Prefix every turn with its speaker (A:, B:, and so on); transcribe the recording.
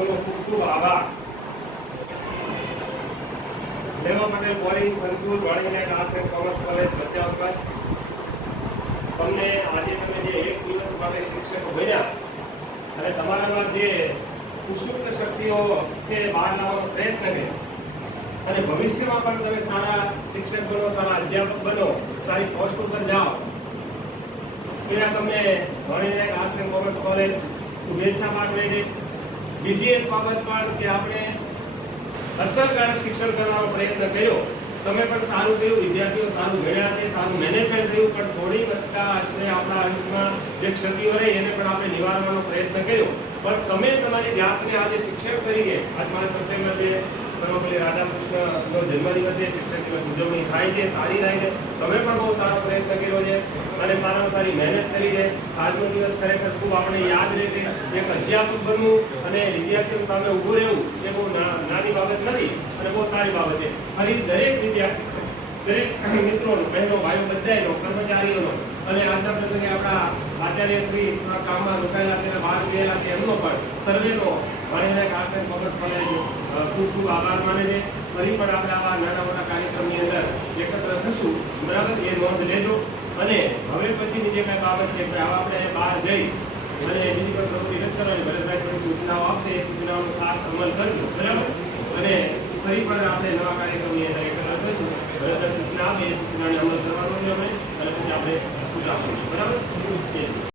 A: સૌનો ખૂબ ખૂબ આભાર લેવા પટેલ બોલિંગ સંકુલ વાણીને arts and college Bhachau Kutch તમને આજે તમે જે એક દિવસ માટે શિક્ષક બન્યા અને તમારામાં જે સુષુપ્ત શક્તિઓ છે બહાર લાવવાનો પ્રયત્ન કર્યો અને ભવિષ્યમાં પણ તમે સારા શિક્ષક બનો સારા અધ્યાપક બનો સારી પોસ્ટ ઉપર જાઓ એના તમને ભણીને આર્ટ્સ એન્ડ કોમર્સ કોલેજ શુભેચ્છા પાઠવે છે બીજી એક બાબત પણ કે આપણે અસરકારક શિક્ષણ કરવાનો પ્રયત્ન કર્યો. તમે પણ સારું કર્યું, વિદ્યાર્થીઓ સારું ભણ્યા છે, સારું મેનેજમેન્ટ થયું, પણ થોડી ટકા આશરે આપણા અંતમાં જે ક્ષતિઓ રહી એને પણ આપણે નિવારવાનો પ્રયત્ન કર્યો. પણ તમે તમારી જાતને આજે શિક્ષક તરીકે, આજ મારા સપ્ટેમ્બર જે રાધાકૃષ્ણનો જન્મદિવસ શિક્ષક દિવસ ઉજવણી થાય છે, સારી થાય છે. તમે પણ બહુ સારો પ્રયત્ન કર્યો છે અને સારામાં સારી મહેનત કરી છે. આજનો દિવસ ખરેખર ખૂબ આપણે યાદ રહેશે. એક અધ્યાપક બનવું અને વિદ્યાર્થીઓ સામે ઊભું રહેવું, એ બહુ નાની બાબત નથી અને બહુ સારી બાબત છે. ફરી દરેક વિદ્યાર્થી, દરેક મિત્રોનો, બહેનો, ભાઈઓ, બધાયનો, કર્મચારીઓનો અને આજના પ્રસંગે આપણા આચાર્ય શ્રી કામમાં રોકાયેલા તેના બહાર ગયેલા કે એમનો પણ સર્વેનો આર્ટ્સ એન્ડ કોમર્સ કોલેજ ખૂબ ખૂબ આભાર માને છે. ફરી પણ આપણે આવા નાના મોટા કાર્યક્રમની અંદર એકત્ર થશું. બરાબર? એ નોંધ લેજો. અને હવે પછીની જે કાંઈ બાબત છે, કે આવા આપણે બહાર જઈ અને બીજી કોઈ પ્રવૃત્તિ નથી કરવાની, ભરતભાઈ સૂચનાઓ આપશે, એ સૂચનાઓનો ખાસ અમલ કરજો, બરાબર અને ફરી પણ આપણે નવા કાર્યક્રમની અંદર એકલા થશું ભરતભાઈ સૂચના આપે, એ સૂચનાને અમલ કરવાનો છે અને પછી આપણે છૂટા આપીશું, બરાબર.